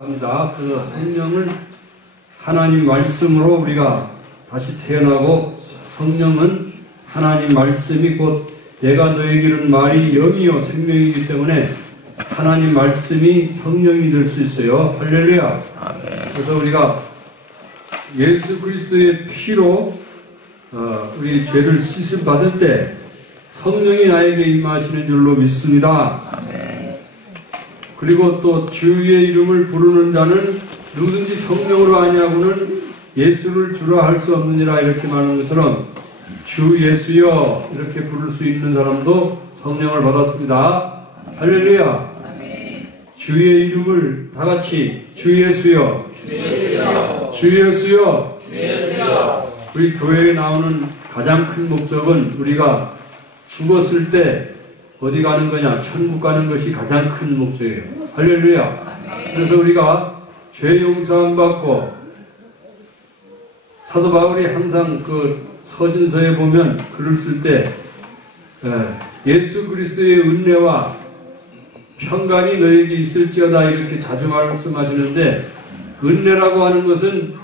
합니다. 그 성령을 하나님 말씀으로 우리가 다시 태어나고, 성령은 하나님 말씀이 곧 내가 너에게 이른 말이 영이요 생명이기 때문에 하나님 말씀이 성령이 될 수 있어요. 할렐루야. 그래서 우리가 예수 그리스도의 피로 우리 죄를 씻음 받을 때 성령이 나에게 임하시는 줄로 믿습니다. 그리고 또 주의 이름을 부르는 자는 누구든지 성령으로 아니하고는 예수를 주라 할 수 없느니라, 이렇게 말하는 것처럼 주 예수여 이렇게 부를 수 있는 사람도 성령을 받았습니다. 할렐루야. 주의 이름을 다 같이 주 예수여, 주 예수여. 우리 교회에 나오는 가장 큰 목적은 우리가 죽었을 때 어디 가는 거냐? 천국 가는 것이 가장 큰 목적이에요. 할렐루야. 그래서 우리가 죄 용서함 받고, 사도 바울이 항상 그 서신서에 보면 글을 쓸 때 예수 그리스도의 은혜와 평강이 너에게 있을지어다 이렇게 자주 말씀하시는데, 은혜라고 하는 것은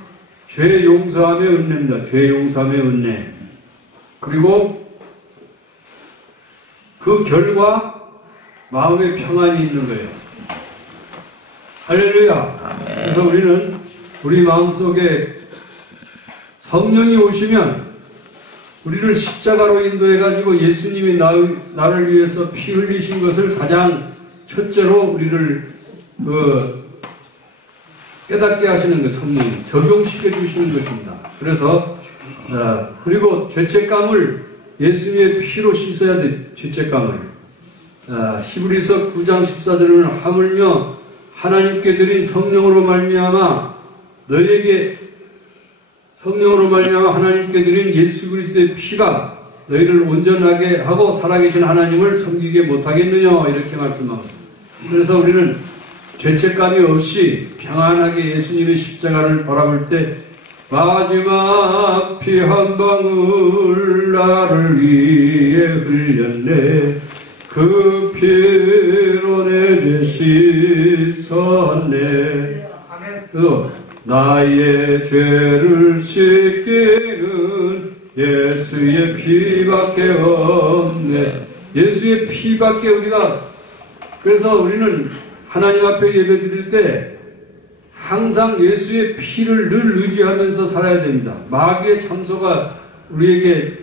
죄 용서함의 은혜입니다. 죄 용서함의 은혜. 그리고 그 결과 마음의 평안이 있는 거예요. 할렐루야. 그래서 우리는 우리 마음속에 성령이 오시면 우리를 십자가로 인도해가지고 예수님이 나를 위해서 피 흘리신 것을 가장 첫째로 우리를 깨닫게 하시는 것, 성령이 적용시켜 주시는 것입니다. 그래서 그리고 죄책감을 예수님의 피로 씻어야 돼. 죄책감을. 히브리서 9장 14절에는 하물며 하나님께 드린 성령으로 말미암아 하나님께 드린 예수 그리스도의 피가 너희를 온전하게 하고 살아계신 하나님을 섬기게 못하겠느냐, 이렇게 말씀합니다. 그래서 우리는 죄책감이 없이 평안하게 예수님의 십자가를 바라볼 때 마지막 피 한 방울 나를 위해 흘렸네, 그 피로 내 죄 씻었네. 그래서 나의 죄를 씻기는 예수의 피밖에 없네. 예수의 피밖에 우리가, 그래서 우리는 하나님 앞에 예배 드릴 때 항상 예수의 피를 늘 의지하면서 살아야 됩니다. 마귀의 참소가 우리에게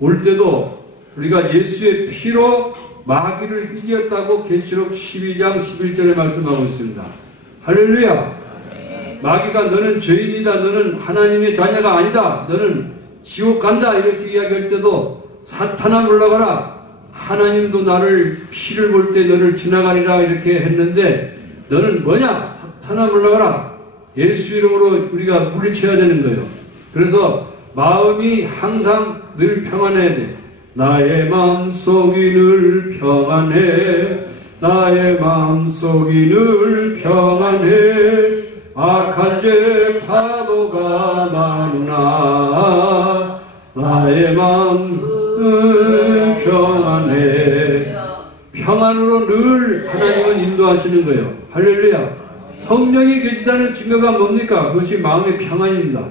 올 때도 우리가 예수의 피로 마귀를 이겼다고 계시록 12장 11절에 말씀하고 있습니다. 할렐루야. 마귀가 너는 죄인이다, 너는 하나님의 자녀가 아니다, 너는 지옥 간다 이렇게 이야기할 때도 사탄아 물러가라, 하나님도 나를 피를 볼 때 너를 지나가리라 이렇게 했는데, 너는 뭐냐? 사탄아 물러가라. 예수 이름으로 우리가 물리쳐야 되는 거예요. 그래서 마음이 항상 늘 평안해야 돼. 나의 마음속이 늘 평안해, 나의 마음속이 늘 평안해, 악한 죄 파도가 많으나 나의 마음은 평안해. 평안으로 늘 하나님은 인도하시는 거예요. 할렐루야. 성령이 계시다는 증거가 뭡니까? 그것이 마음의 평안입니다.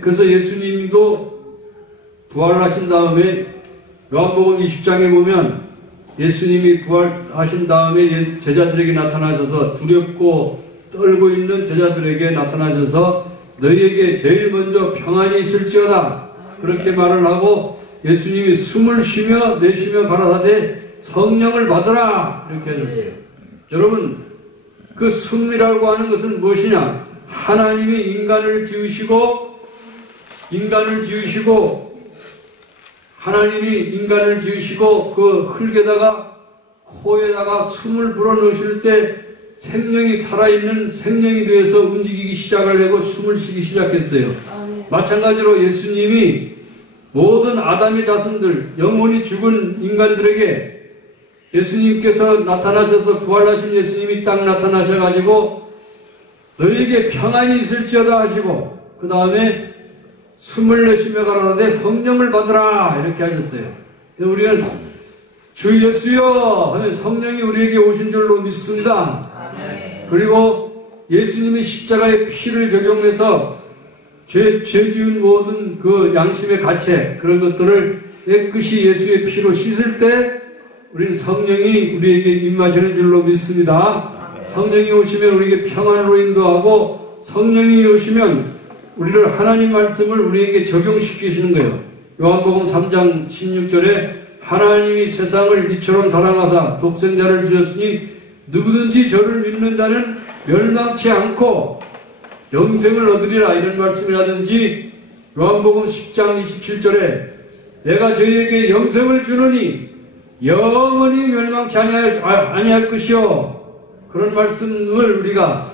그래서 예수님도 부활하신 다음에 요한복음 20장에 보면 예수님이 부활하신 다음에 제자들에게 나타나셔서, 두렵고 떨고 있는 제자들에게 나타나셔서 너희에게 제일 먼저 평안이 있을지어다 그렇게 말을 하고, 예수님이 숨을 쉬며 내쉬며 가라사대 성령을 받으라 이렇게 하셨어요. 여러분, 그 숨이라고 하는 것은 무엇이냐? 하나님이 인간을 지으시고 하나님이 인간을 지으시고 그 흙에다가 코에다가 숨을 불어넣으실 때 생명이 살아있는 생명이 되어서 움직이기 시작을 하고 숨을 쉬기 시작했어요. 마찬가지로 예수님이 모든 아담의 자손들, 영혼이 죽은 인간들에게 예수님께서 나타나셔서, 부활하신 예수님이 딱 나타나셔가지고 너에게 평안이 있을지어다 하시고, 그 다음에 숨을 내쉬며 가라사대 성령을 받으라 이렇게 하셨어요. 우리는 주 예수여 하면 성령이 우리에게 오신 줄로 믿습니다. 그리고 예수님이 십자가의 피를 적용해서 죄 지은 모든 그 양심의 가책, 그런 것들을 깨끗이 예수의 피로 씻을 때 우리는 성령이 우리에게 임하시는 줄로 믿습니다. 성령이 오시면 우리에게 평안으로 인도하고, 성령이 오시면 우리를 하나님 말씀을 우리에게 적용시키시는 거예요. 요한복음 3장 16절에 하나님이 세상을 이처럼 사랑하사 독생자를 주셨으니 누구든지 저를 믿는 자는 멸망치 않고 영생을 얻으리라, 이런 말씀이라든지 요한복음 10장 27절에 내가 저희에게 영생을 주노니 영원히 멸망치 아니할 것이요, 그런 말씀을 우리가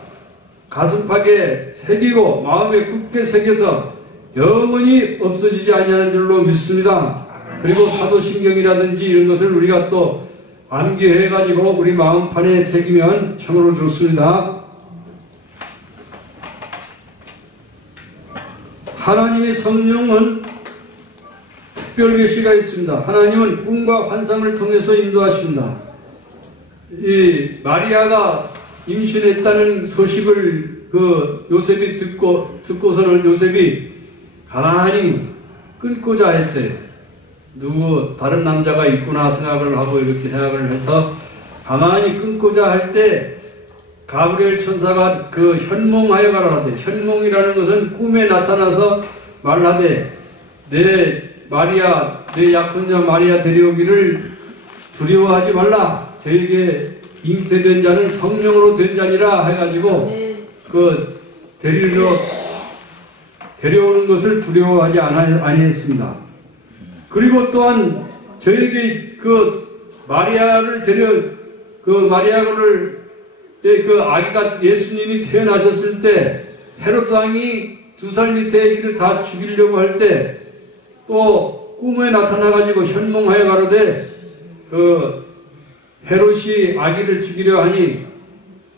가슴팍에 새기고 마음에 굳게 새겨서 영원히 없어지지 아니하는 줄로 믿습니다. 그리고 사도신경이라든지 이런 것을 우리가 또 암기해가지고 우리 마음판에 새기면 참으로 좋습니다. 하나님의 성령은 특별 계시가 있습니다. 하나님은 꿈과 환상을 통해서 인도하십니다. 이 마리아가 임신했다는 소식을 요셉이 듣고서는 요셉이 가만히 끊고자 했어요. 다른 남자가 있구나 생각을 하고 이렇게 생각을 해서 가만히 끊고자 할 때 가브리엘 천사가 현몽하여 가라하되, 현몽이라는 것은 꿈에 나타나서 말하되 내 약혼자 마리아 데려오기를 두려워하지 말라, 저에게 잉태된 자는 성령으로 된 자니라 해가지고 데려오는 것을 두려워하지 아니했습니다. 그리고 또한 저에게 마리아를 마리아를 아기가 예수님이 태어나셨을 때 헤롯 왕이 2살 밑에 아기를 다 죽이려고 할 때 또 꿈에 나타나가지고 현몽하여 가로되 헤롯이 아기를 죽이려 하니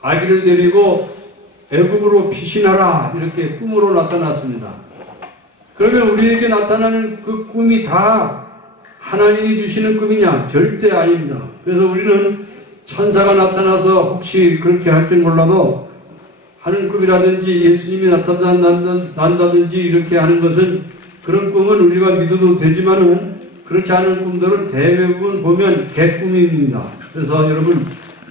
아기를 데리고 애굽으로 피신하라, 이렇게 꿈으로 나타났습니다. 그러면 우리에게 나타나는 그 꿈이 다 하나님이 주시는 꿈이냐? 절대 아닙니다. 그래서 우리는 천사가 나타나서 혹시 그렇게 할지 몰라도 하는 꿈이라든지 예수님이 나타난다든지 이렇게 하는 것은, 그런 꿈은 우리가 믿어도 되지만은 그렇지 않은 꿈들은 대부분 보면 개꿈입니다. 그래서 여러분,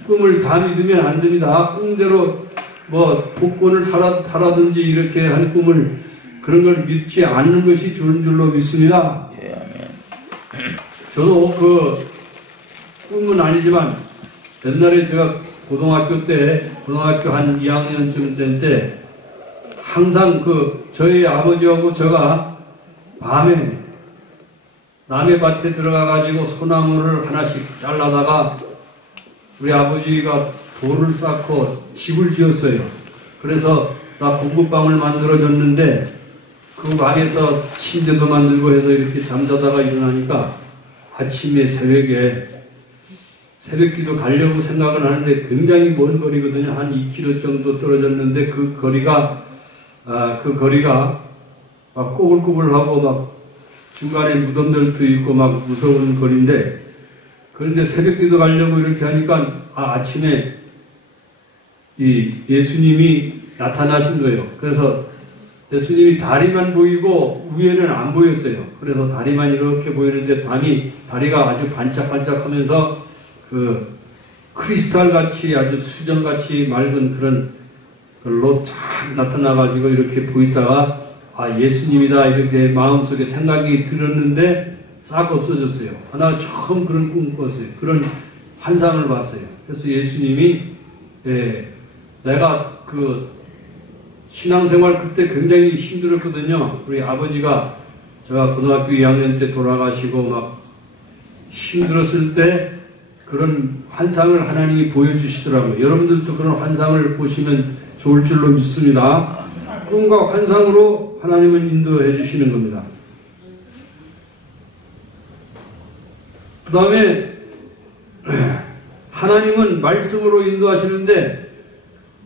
꿈을 다 믿으면 안 됩니다. 꿈대로 복권을 사라든지 이렇게 한 꿈을, 그런 걸 믿지 않는 것이 좋은 줄로 믿습니다. 저도 꿈은 아니지만 옛날에 제가 고등학교 한 2학년쯤 된 때 항상 저희 아버지하고 제가 밤에 남의 밭에 들어가가지고 소나무를 하나씩 잘라다가 우리 아버지가 돌을 쌓고 집을 지었어요. 그래서 나 공부방을 만들어줬는데 그 방에서 침대도 만들고 해서 이렇게 잠자다가 일어나니까 아침에 새벽기도 가려고 생각은 하는데 굉장히 먼 거리거든요. 한 2km 정도 떨어졌는데 그 거리가 막 꼬불꼬불하고 막 중간에 무덤들도 있고 막 무서운 거리인데, 그런데 새벽기도 가려고 이렇게 하니까 아침에 이 예수님이 나타나신 거예요. 그래서 예수님이 다리만 보이고 위에는 안 보였어요. 그래서 다리만 이렇게 보이는데 다리가 아주 반짝반짝하면서 크리스탈같이 아주 수정같이 맑은 그런 걸로 쫙 나타나가지고 이렇게 보이다가 예수님이다 이렇게 마음속에 생각이 들었는데 싹 없어졌어요. 하나 처음 그런 꿈 꿨어요. 그런 환상을 봤어요. 그래서 예수님이 내가 신앙생활 그때 굉장히 힘들었거든요. 우리 아버지가 제가 고등학교 2학년 때 돌아가시고 막 힘들었을 때 그런 환상을 하나님이 보여주시더라고요. 여러분들도 그런 환상을 보시면 좋을 줄로 믿습니다. 꿈과 환상으로 하나님은 인도해 주시는 겁니다. 그 다음에 하나님은 말씀으로 인도하시는데,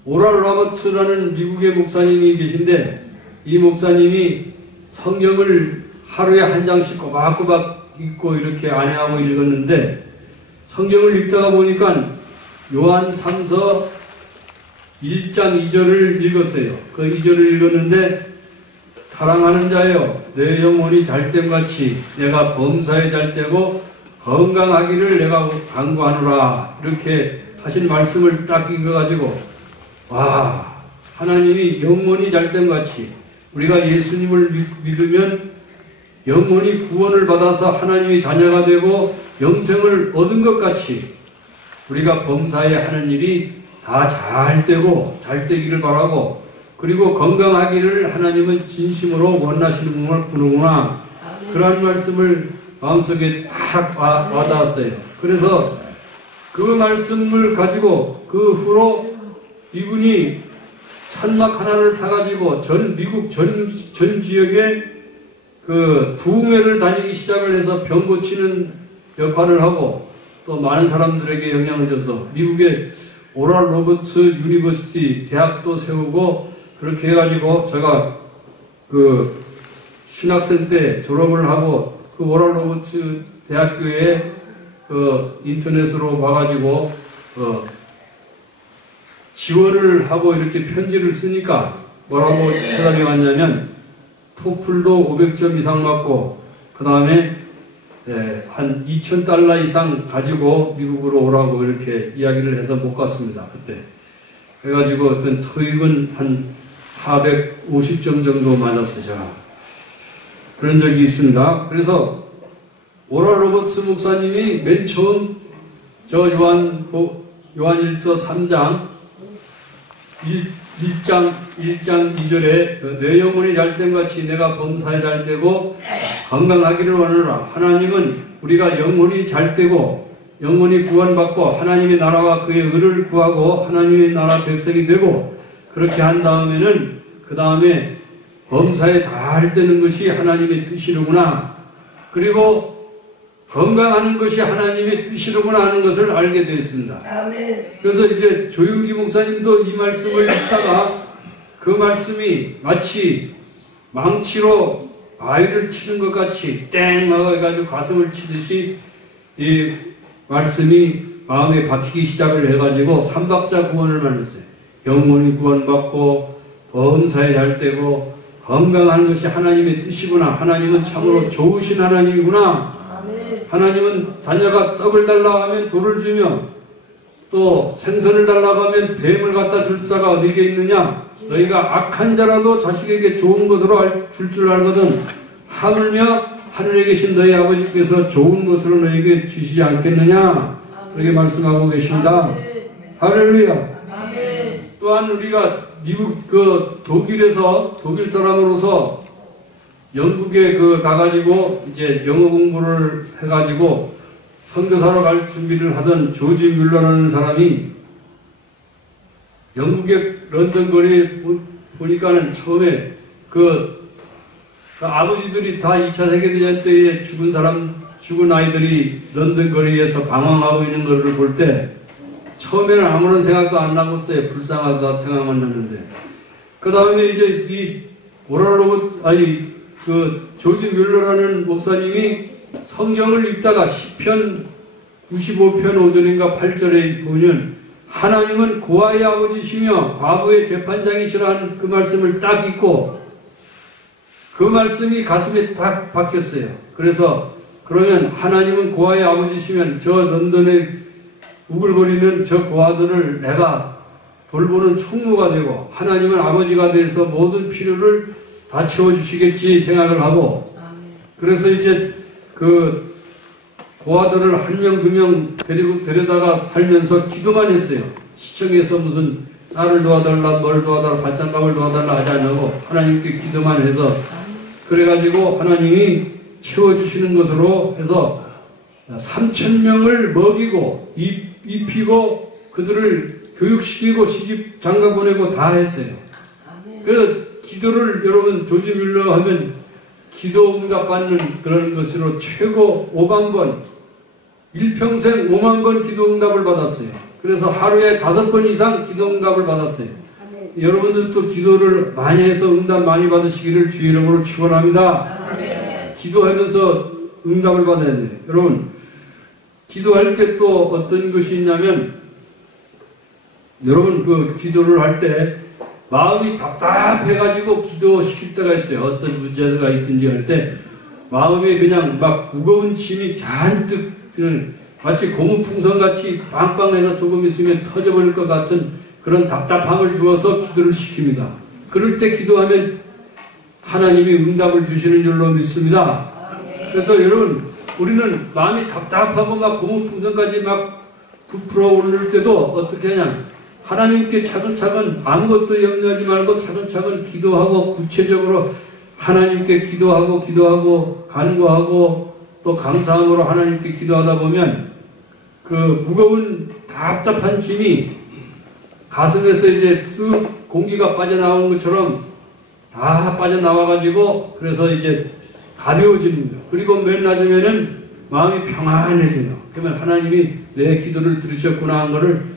오랄 라버츠라는 미국의 목사님이 계신데 이 목사님이 성경을 하루에 한 장씩 꼬박꼬박 읽고 이렇게 안해하고 읽었는데, 성경을 읽다가 보니까 요한 3서 1장 2절을 읽었어요. 그 2절을 읽었는데 사랑하는 자여 내 영혼이 잘됨같이 내가 범사에 잘되고 건강하기를 내가 간구하노라 이렇게 하신 말씀을 딱 읽어가지고 와 하나님이 영혼이 잘됨같이 우리가 예수님을 믿으면 영혼이 구원을 받아서 하나님의 자녀가 되고 영생을 얻은 것 같이 우리가 범사에 하는 일이 다 잘 되고 잘 되기를 바라고 그리고 건강하기를 하나님은 진심으로 원하시는구나 그런 말씀을 마음속에 딱 와닿았어요. 그래서 그 말씀을 가지고 그 후로 이분이 천막 하나를 사가지고 미국 전 지역에 그 부흥회를 다니기 시작을 해서 병 고치는 역할을 하고 또 많은 사람들에게 영향을 줘서 미국의 오랄 로버츠 유니버시티 대학도 세우고 그렇게 해가지고 제가 그 신학생 때 졸업을 하고 그 오랄 로버츠 대학교에 그 인터넷으로 봐가지고 지원을 하고 이렇게 편지를 쓰니까 뭐라고 대답이 왔냐면 토플도 500점 이상 맞고 그 다음에 한 2,000달러 이상 가지고 미국으로 오라고 이렇게 이야기를 해서 못 갔습니다. 그때. 그래가지고 그 토익은 한 450점 정도 맞았어요. 제가. 그런 적이 있습니다. 그래서 오랄 로버츠 목사님이 맨 처음 저 요한일서 3장 1장 2절에 내 영혼이 잘됨같이 내가 범사에 잘되고 건강하기를 원하노라. 하나님은 우리가 영혼이 잘되고 영혼이 구원받고 하나님의 나라와 그의 의를 구하고 하나님의 나라 백성이 되고 그렇게 한 다음에는 그 다음에 범사에 잘되는 것이 하나님의 뜻이로구나. 그리고 건강하는 것이 하나님의 뜻이로구나 하는 것을 알게 되었습니다. 그래서 이제 조윤기 목사님도 이 말씀을 읽다가 그 말씀이 마치 망치로 바위를 치는 것 같이 땡 해가지고 가슴을 치듯이 이 말씀이 마음에 박히기 시작을 해가지고 삼박자 구원을 만들었어요. 영혼이 구원받고 범사에 잘되고 건강하는 것이 하나님의 뜻이구나. 하나님은 참으로 좋으신 하나님이구나. 하나님은 자녀가 떡을 달라고 하면 돌을 주며 또 생선을 달라고 하면 뱀을 갖다 줄 자가 어디에 있느냐. 너희가 악한 자라도 자식에게 좋은 것으로 줄 줄 알거든 하물며 하늘에 계신 너희 아버지께서 좋은 것으로 너희에게 주시지 않겠느냐. 그렇게 말씀하고 계십니다. 할렐루야. 또한 우리가 미국 독일에서 독일 사람으로서 영국에 가가지고 이제 영어 공부를 해가지고 선교사로 갈 준비를 하던 조지 뮬러라는 사람이 영국의 런던 거리에 보니까는 처음에 그 아버지들이 다 2차 세계대전 때에 죽은 아이들이 런던 거리에서 방황하고 있는 것을 볼 때 처음에는 아무런 생각도 안 나겠어요. 불쌍하다 생각만 났는데 그 다음에 이제 이 조지 뮬러라는 목사님이 성경을 읽다가 시편 95편 5절인가 8절에 보면 하나님은 고아의 아버지시며 과부의 재판장이시라는 그 말씀을 딱 읽고 그 말씀이 가슴에 딱 박혔어요. 그래서 그러면 하나님은 고아의 아버지시면 저 런던에 우글거리는 저 고아들을 내가 돌보는 총무가 되고 하나님은 아버지가 돼서 모든 필요를 다 채워주시겠지 생각을 하고 그래서 이제 그 고아들을 한 명, 두 명 데려다가 살면서 기도만 했어요. 시청에서 무슨 쌀을 도와달라, 뭘 도와달라, 반찬값을 도와달라 하지 않고 하나님께 기도만 해서 그래가지고 하나님이 채워주시는 것으로 해서 3,000명을 먹이고 입히고 그들을 교육시키고 시집 장가 보내고 다 했어요. 그래서 기도를 여러분 조지 뮬러 하면 기도 응답 받는 그런 것으로 최고 5만 번 일평생 5만 번 기도 응답을 받았어요. 그래서 하루에 5번 이상 기도 응답을 받았어요. 여러분들도 기도를 많이 해서 응답 많이 받으시기를 주의 이름으로 축원합니다. 기도하면서 응답을 받아야 돼요. 여러분 기도할 때 또 어떤 것이 있냐면 여러분 그 기도를 할 때 마음이 답답해가지고 기도시킬 때가 있어요. 어떤 문제가 있든지 할 때 마음에 그냥 막 무거운 짐이 잔뜩 드는 마치 고무풍선같이 빵빵해서 조금 있으면 터져버릴 것 같은 그런 답답함을 주어서 기도를 시킵니다. 그럴 때 기도하면 하나님이 응답을 주시는 줄로 믿습니다. 그래서 여러분 우리는 마음이 답답하고 막 고무풍선까지 막 부풀어 오를 때도 어떻게 하냐, 하나님께 차근차근 아무것도 염려하지 말고 차근차근 기도하고 구체적으로 하나님께 기도하고 간구하고 또 감사함으로 하나님께 기도하다 보면 그 무거운 답답한 짐이 가슴에서 이제 쓱 공기가 빠져나오는 것처럼 다 빠져나와가지고 그래서 이제 가벼워집니다. 그리고 맨 나중에는 마음이 평안해져요. 그러면 하나님이 내 기도를 들으셨구나 하는 것을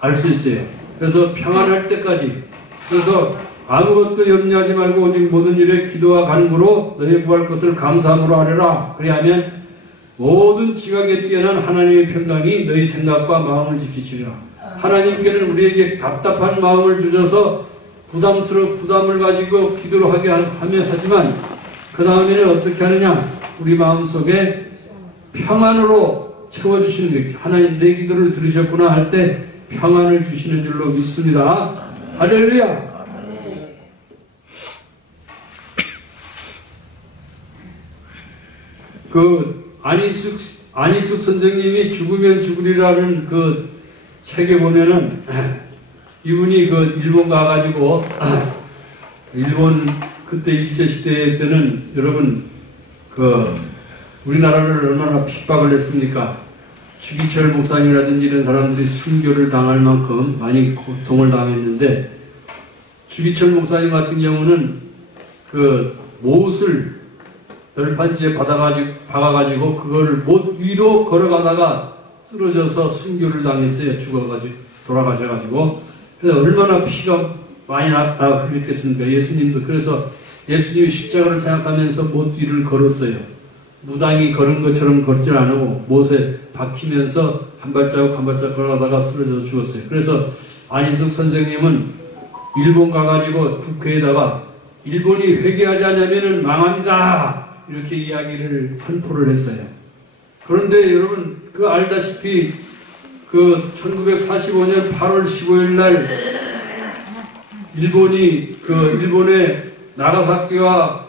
알 수 있어요. 그래서 평안할 때까지, 그래서 아무것도 염려하지 말고 오직 모든 일에 기도와 간구로 너희 구할 것을 감사함으로 하려라. 그리하면 모든 지각에 뛰어난 하나님의 평강이 너희 생각과 마음을 지키시리라. 하나님께는 우리에게 답답한 마음을 주셔서 부담을 가지고 기도를 하게 하지만 그 다음에는 어떻게 하느냐, 우리 마음속에 평안으로 채워주시는 거예요. 하나님 내 기도를 들으셨구나 할 때 평안을 주시는 줄로 믿습니다. 할렐루야. 그 안희숙 선생님이 죽으면 죽으리라는 그 책에 보면은 이분이 그 일본 가가지고 일본 그때 일제시대 때는 여러분 그 우리나라를 얼마나 핍박을 했습니까? 주기철 목사님이라든지 이런 사람들이 순교를 당할 만큼 많이 고통을 당했는데, 주기철 목사님 같은 경우는 그 못을 널판지에 박아가지고 그거를 못 위로 걸어가다가 쓰러져서 순교를 당했어요. 죽어가지고 돌아가셔가지고. 그래서 얼마나 피가 많이 흘렸겠습니까? 예수님도 그래서 예수님이 십자가를 생각하면서 못 위를 걸었어요. 무당이 걸은 것처럼 걷질 않고 못에 박히면서 한 발자국 한 발자국 걸어가다가 쓰러져서 죽었어요. 그래서 안희숙 선생님은 일본 가가지고 국회에다가 일본이 회개하지 않으면 망합니다 이렇게 이야기를 선포를 했어요. 그런데 여러분 그 알다시피 그 1945년 8월 15일 날 일본의 나가사키와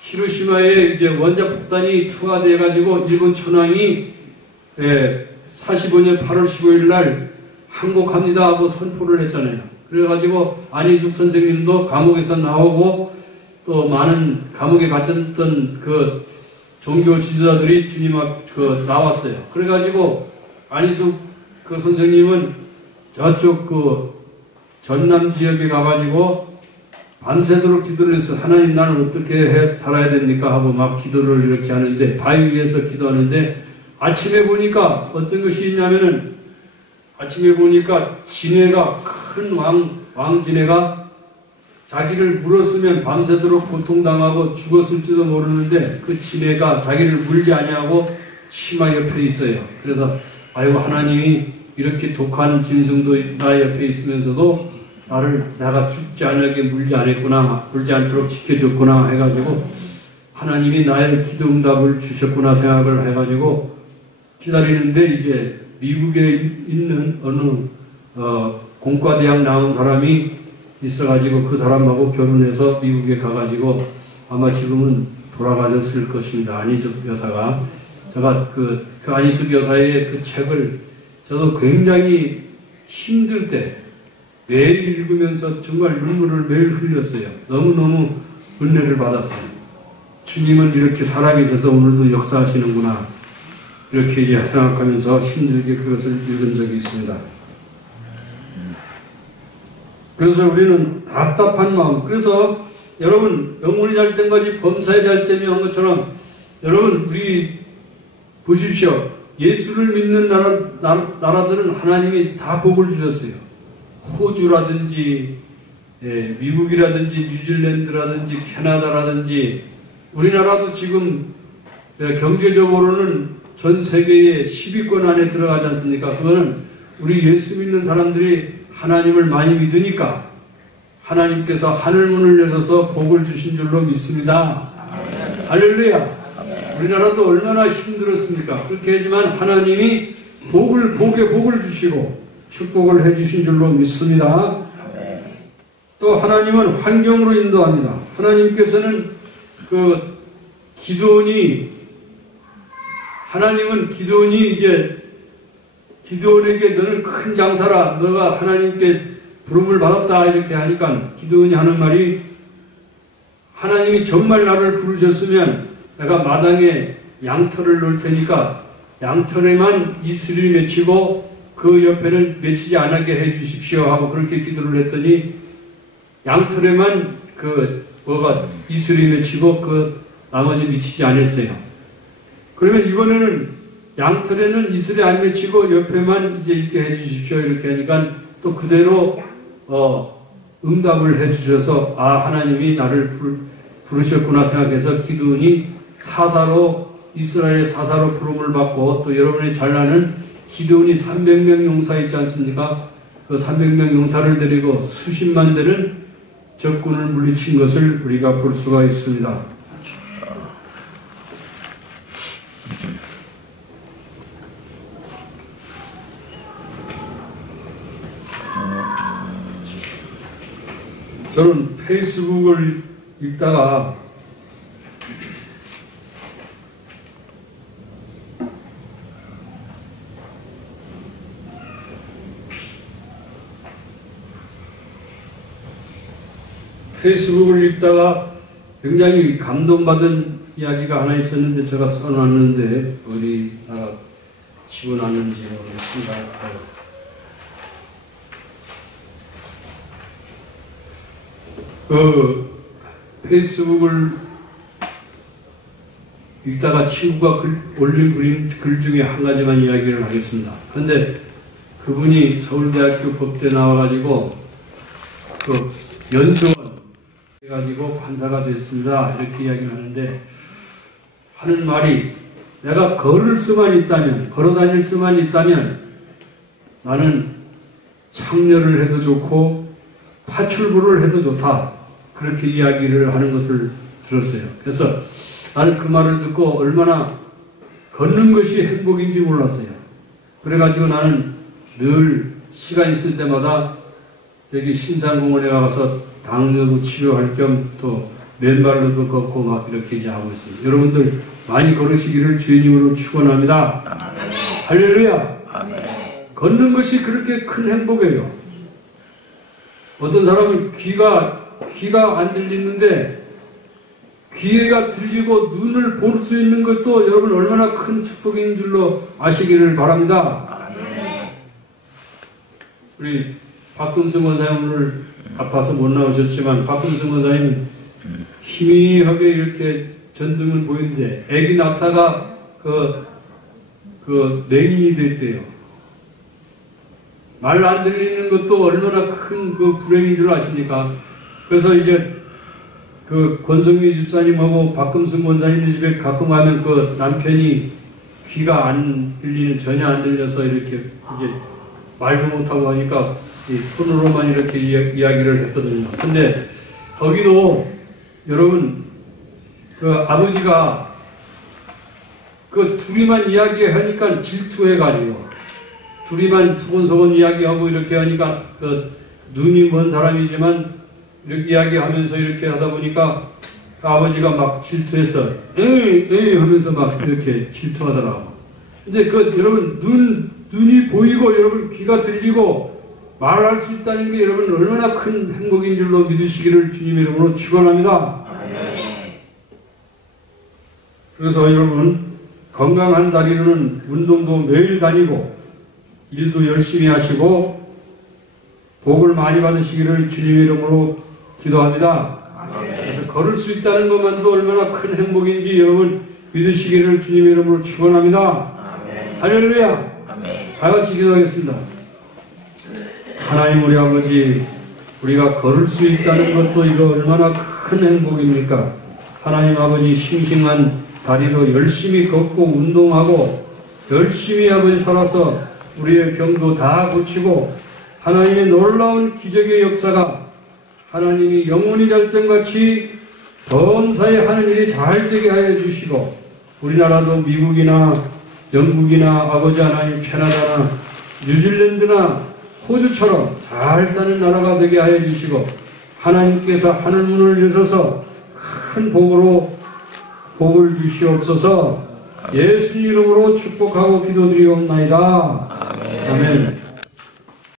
히로시마에 이제 원자폭탄이 투하돼 가지고 일본 천황이 45년 8월 15일 날 항복합니다 하고 선포를 했잖아요. 그래가지고 안희숙 선생님도 감옥에서 나오고 또 많은 감옥에 갇혔던 그 종교 지도자들이 주님 앞 나왔어요. 그래가지고 안희숙 그 선생님은 저쪽 그 전남 지역에 가가지고 밤새도록 기도를 해서 하나님 나는 어떻게 살아야 됩니까 하고 막 기도를 이렇게 하는데, 바위 위에서 기도하는데 아침에 보니까 어떤 것이 있냐면은 아침에 보니까 진해가 큰 왕진해가 자기를 물었으면 밤새도록 고통당하고 죽었을지도 모르는데 그 진해가 자기를 물지 아니하고 치마 옆에 있어요. 그래서 아이고 하나님이 이렇게 독한 짐승도 나 옆에 있으면서도 내가 죽지 않게 물지 않았구나, 물지 않도록 지켜줬구나 해가지고 하나님이 나의 기도 응답을 주셨구나 생각을 해가지고 기다리는데, 이제 미국에 있는 어느 공과대학 나온 사람이 있어가지고 그 사람하고 결혼해서 미국에 가가지고 아마 지금은 돌아가셨을 것입니다. 안희숙 여사가. 제가 그 안희숙 여사의 그 책을 저도 굉장히 힘들 때 매일 읽으면서 정말 눈물을 매일 흘렸어요. 너무너무 은혜를 받았어요. 주님은 이렇게 살아계셔서 오늘도 역사하시는구나 이렇게 이제 생각하면서 힘들게 그것을 읽은 적이 있습니다. 그래서 우리는 답답한 마음, 그래서 여러분 영혼이 잘 때까지 범사에 잘 때며 한 것처럼 여러분 우리 보십시오. 예수를 믿는 나라들은 하나님이 다 복을 주셨어요. 호주라든지 미국이라든지 뉴질랜드라든지 캐나다라든지, 우리나라도 지금 경제적으로는 전 세계의 10위권 안에 들어가지 않습니까? 그거는 우리 예수 믿는 사람들이 하나님을 많이 믿으니까 하나님께서 하늘문을 여셔서 복을 주신 줄로 믿습니다. 할렐루야. 우리나라도 얼마나 힘들었습니까? 그렇게 하지만 하나님이 복에 복을 주시고 축복을 해주신 줄로 믿습니다. 또 하나님은 환경으로 인도합니다. 하나님께서는 기드온이 이제 기드온에게 너는 큰 장사라, 너가 하나님께 부름을 받았다 이렇게 하니까 기드온이 하는 말이, 하나님이 정말 나를 부르셨으면 내가 마당에 양털을 놓을 테니까 양털에만 이슬을 맺히고 그 옆에는 맺히지 않게 해 주십시오 하고 그렇게 기도를 했더니 양털에만 이슬이 맺히고 나머지 미치지 않았어요. 그러면 이번에는 양털에는 이슬이 안 맺히고 옆에만 이제 있게 해 주십시오 이렇게 하니까 또 그대로 응답을 해 주셔서 하나님이 나를 부르셨구나 생각해서 기드온이 이스라엘의 사사로 부름을 받고, 또 여러분이 잘 아는 기드온이 300명 용사 있지 않습니까? 그 300명 용사를 데리고 수십만 되는 적군을 물리친 것을 우리가 볼 수가 있습니다. 저는 페이스북을 읽다가 굉장히 감동받은 이야기가 하나 있었는데 제가 써놨는데 어디다가 집어놨는지 모르겠습니다. 페이스북을 읽다가 친구가 올린 글 중에 한 가지만 이야기를 하겠습니다. 그런데 그분이 서울대학교 법대 나와가지고 연수원 해가지고 판사가 됐습니다. 이렇게 이야기를 하는 말이, 내가 걸을 수만 있다면, 걸어 다닐 수만 있다면 나는 창녀를 해도 좋고 파출부를 해도 좋다. 그렇게 이야기를 하는 것을 들었어요. 그래서 나는 그 말을 듣고 얼마나 걷는 것이 행복인지 몰랐어요. 그래가지고 나는 늘 시간 있을 때마다 여기 신산공원에 가서 당뇨도 치료할 겸 또 맨발로도 걷고 막 이렇게 이제 하고 있습니다. 여러분들 많이 걸으시기를 주님으로 축원합니다. 아멘. 할렐루야. 아멘. 걷는 것이 그렇게 큰 행복이에요. 어떤 사람은 귀가 안 들리는데 귀가 들리고 눈을 볼 수 있는 것도 여러분 얼마나 큰 축복인 줄로 아시기를 바랍니다. 아멘. 우리 박금수 원사님 오늘 아파서 못 나오셨지만, 박금수 원사님은 희미하게 이렇게 전등은 보이는데 애기 낳다가 맹인이 됐대요. 말 안 들리는 것도 얼마나 큰 불행인 줄 아십니까? 그래서 이제 권성미 집사님하고 박금수 원사님 집에 가끔 가면 남편이 귀가 안 들리는, 전혀 안 들려서 이렇게 이제 말도 못하고 하니까 손으로만 이렇게 이야기를 했거든요. 근데 거기도 여러분 아버지가 둘이만 이야기하니까 질투해가지고 둘이만 소곤소곤 이야기하고 이렇게 하니까 눈이 먼 사람이지만 이렇게 이야기하면서 이렇게 하다 보니까 아버지가 막 질투해서 에이 하면서 막 이렇게 질투하더라고. 근데 여러분 눈이 보이고 여러분 귀가 들리고 말할 수 있다는 게 여러분 얼마나 큰 행복인 줄로 믿으시기를 주님의 이름으로 축원합니다. 그래서 여러분 건강한 다리로는 운동도 매일 다니고 일도 열심히 하시고 복을 많이 받으시기를 주님의 이름으로 기도합니다. 그래서 걸을 수 있다는 것만도 얼마나 큰 행복인지 여러분 믿으시기를 주님의 이름으로 축원합니다. 할렐루야. 다 같이 기도하겠습니다. 하나님 우리 아버지, 우리가 걸을 수 있다는 것도 이거 얼마나 큰 행복입니까? 하나님 아버지, 싱싱한 다리로 열심히 걷고 운동하고 열심히 아버지 살아서 우리의 병도 다 고치고 하나님의 놀라운 기적의 역사가 하나님이 영원히 잘됨같이 범사에 하는 일이 잘 되게 하여 주시고 우리나라도 미국이나 영국이나 아버지 하나님 캐나다나 뉴질랜드나 호주처럼 잘 사는 나라가 되게 하여 주시고 하나님께서 하늘 문을 여셔서 큰 복으로 복을 주시옵소서. 예수님 이름으로 축복하고 기도드리옵나이다. 아멘.